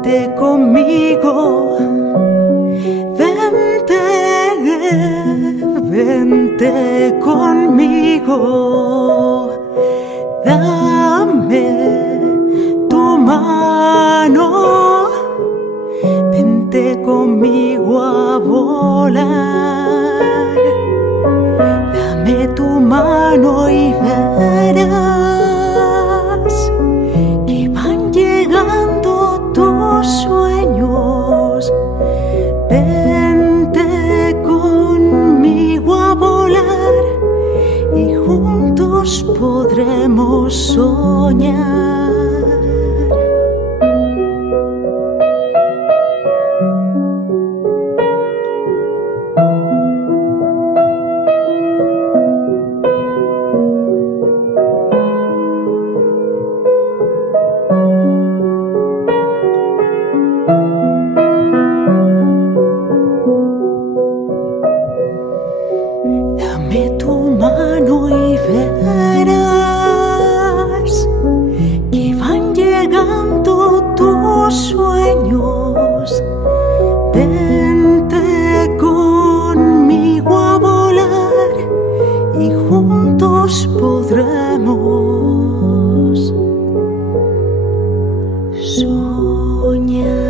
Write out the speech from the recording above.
Vente conmigo, vente, vente conmigo, dame tu mano, vente conmigo a volar, dame tu mano y verás que van llegando tus sueños. Vente conmigo a volar y juntos podremos soñar. Dame tu mano y verás que van llegando tus sueños. Vente conmigo a volar y juntos podremos soñar.